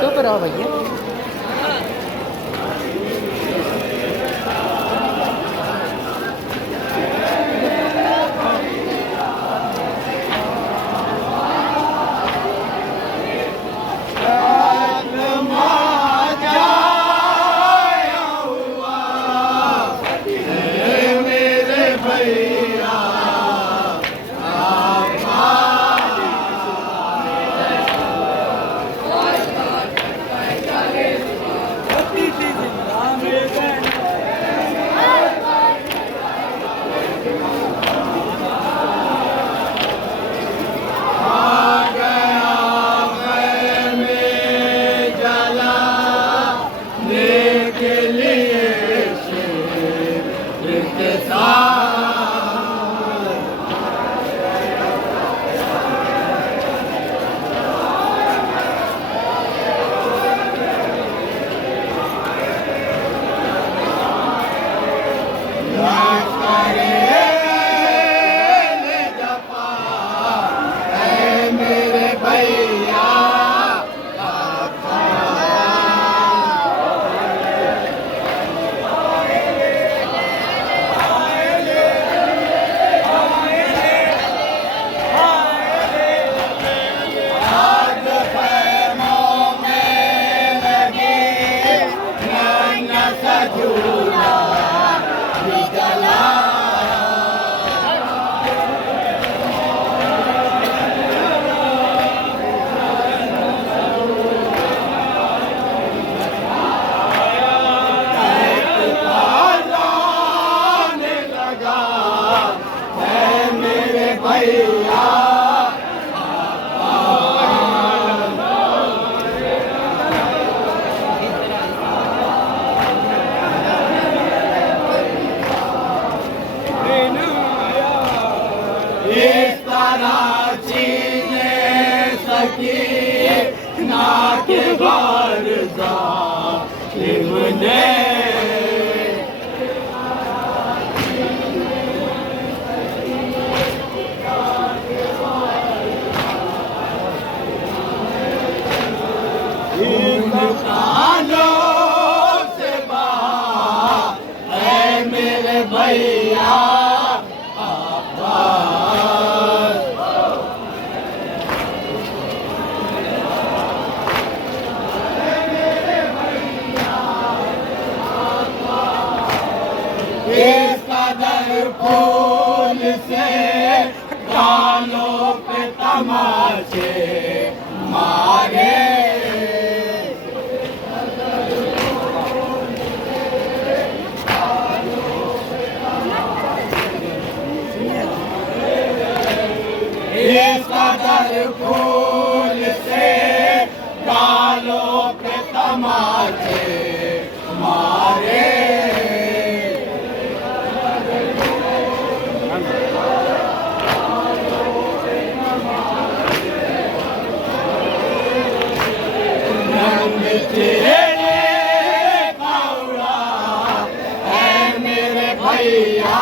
चुप रहो भैया। फूल से गालों पे तमाचे मारे इस कदर फूल से गालों पे तमाचे मारे तेरे कौड़ा है मेरे भैया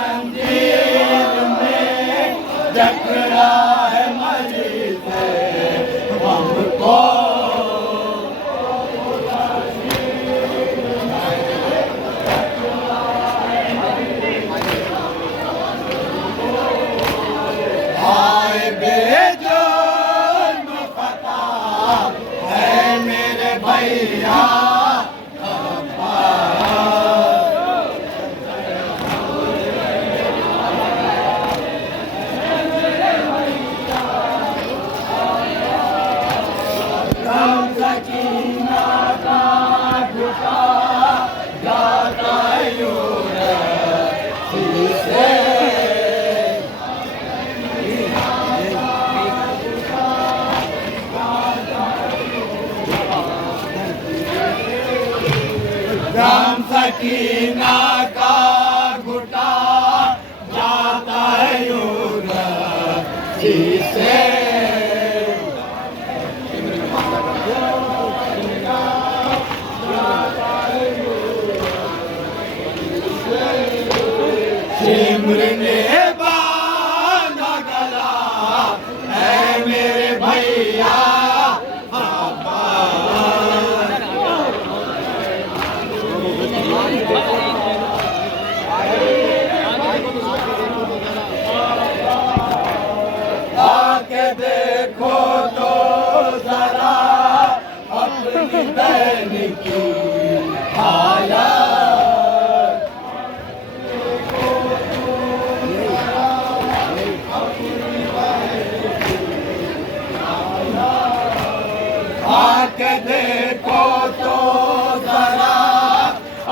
जंजीर में जकड़ा है मरीज हमको भैया सकीना का झुका गाता राम सकीना का घुटा जाता है यूरसी से सिमर ने बांधा गला है मेरे भैया आके देखो तो जरा अपनी बहन की हालत आके देखो तो जरा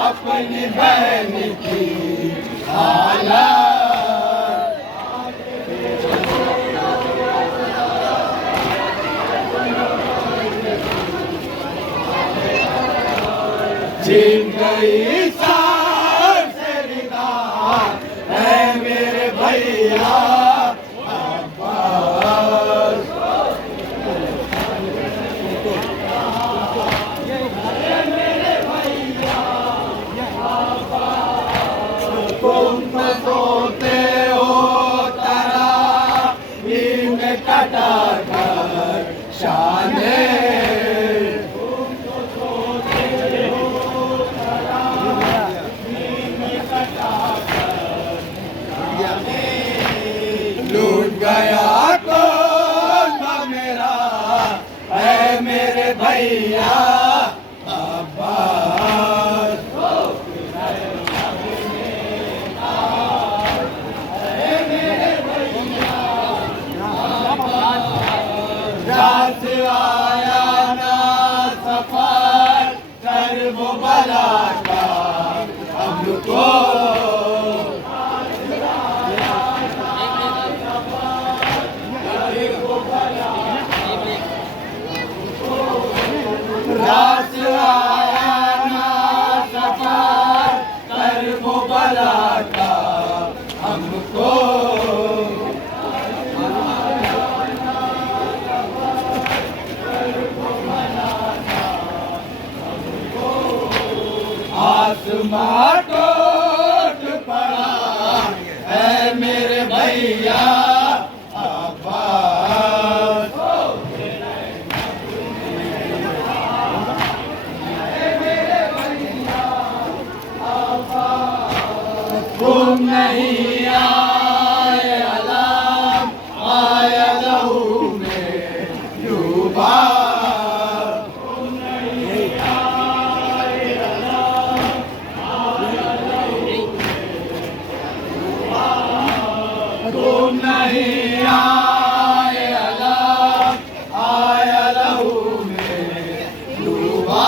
अपनी बहन की हालत छीन गई सांस से निगाह है मेरे भैया अब्बास तुम तो सोते हो तारा नींद कटा कर शाने लूट गया कौन मेरा है मेरे भैया अब्बास रात आया ना सफर कर वो बला का हमको रात आया ना सफर कर वो बला का हमको आसमां टूट पड़ा है मेरे भैया अब्बास तुम नहीं आए अलाम आया लहू में डूबा तुम नहीं आए अलाम आया लहू में डूबा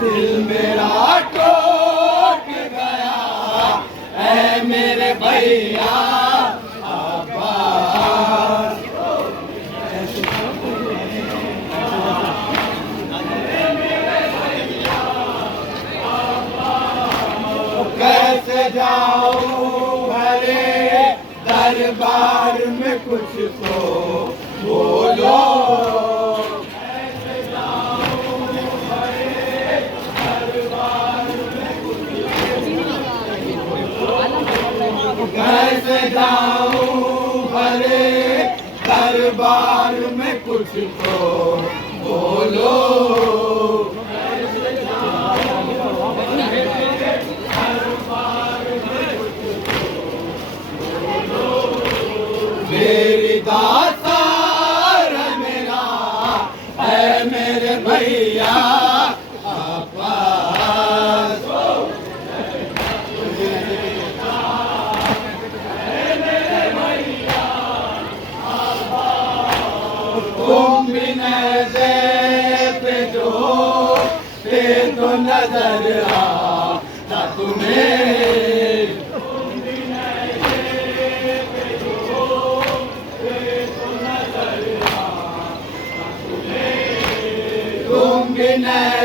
दिल मेरा टूट गया है मेरे भैया अब्बास कैसे जाऊं भरे दरबार में कुछ तो बोलो कैसे जाऊं भरे दरबार में कुछ तो बोलो मेरी दातार मेरा है मेरे भैया अब्बास तुम भी पे जो पे तो नजर आता तुम्हें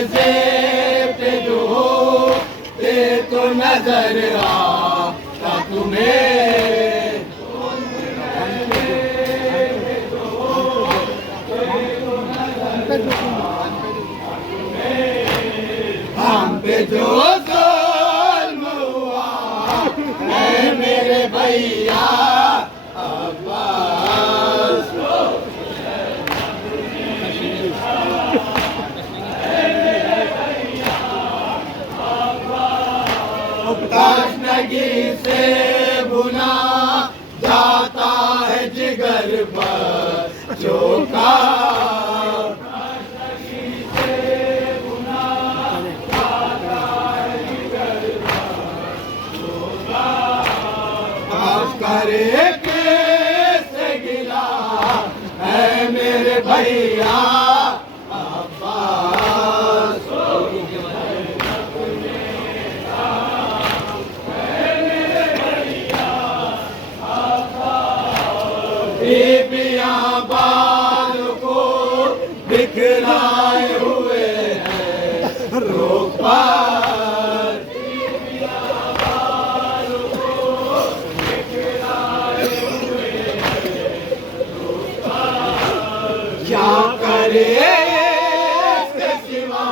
नज़े पे जो होते तो नजर आता तुम्हें। हम पे जो जुल्म हुआ है मेरे भैया अब्बास, ताशनगी से भुना जाता है जिगर बच्चों का। करे कैसे गिला है मेरे भैया अब्बास, बीबियां बाल को बिखराए हुए हैं रोक पर, क्या करे इसके सिवा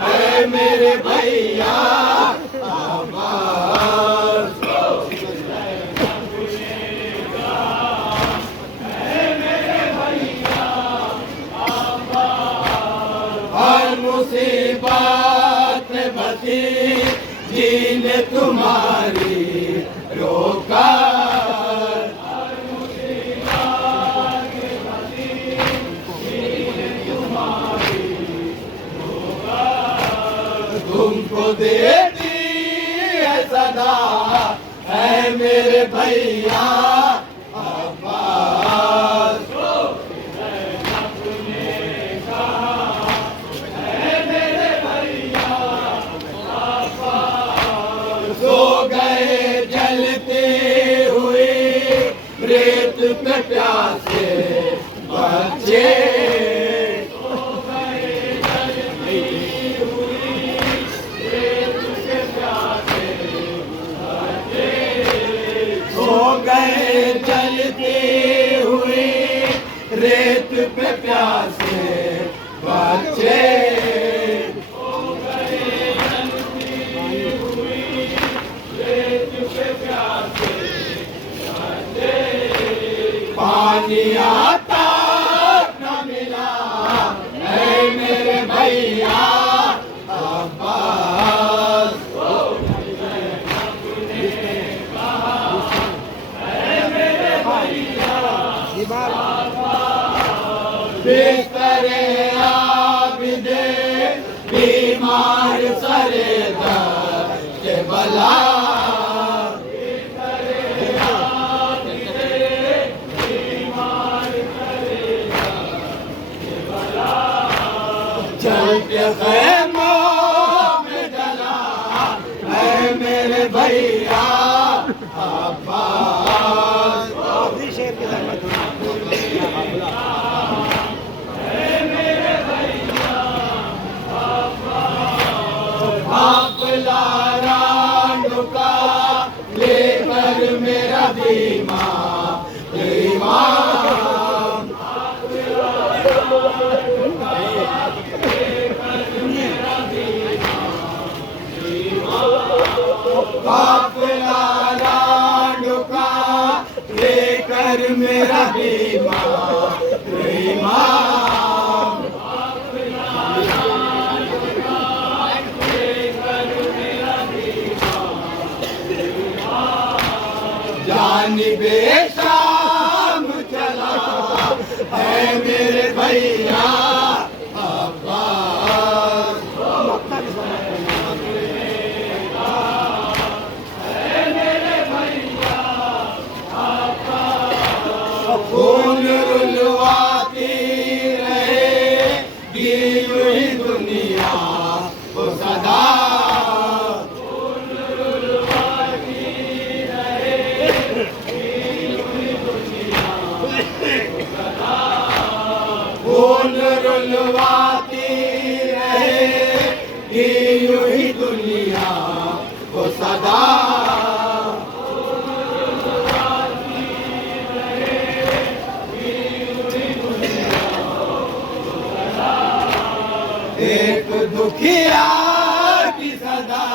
है मेरे भैया अब्बास। हर मुसीबत में भतीजी ने तुम्हारी रोका, तुमको देती है सदा है मेरे भैया अब्बास। सो गए जलते हुए रेत पे प्यासे बच्चे, जलते हुए रेत पे प्यासे बच्चे, पानी आता न मिला है मेरे भैया अब्बास, बिस्तरे आबिदे बीमार सरे दर्द के बला, चल के खैमों में जला है मेरे भैया अब्बास। का लेकर मेरा बीमा काफिला लाडुका लेकर मेरा बीमा जानिबे शाम चला है मेरे भैया अब्बास। खून रुलवाती रहेगी यूं ही दुनिया को सदा, खून यही दुनिया वो सदा एक दुखिया की सदा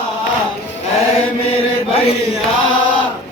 है मेरे भैया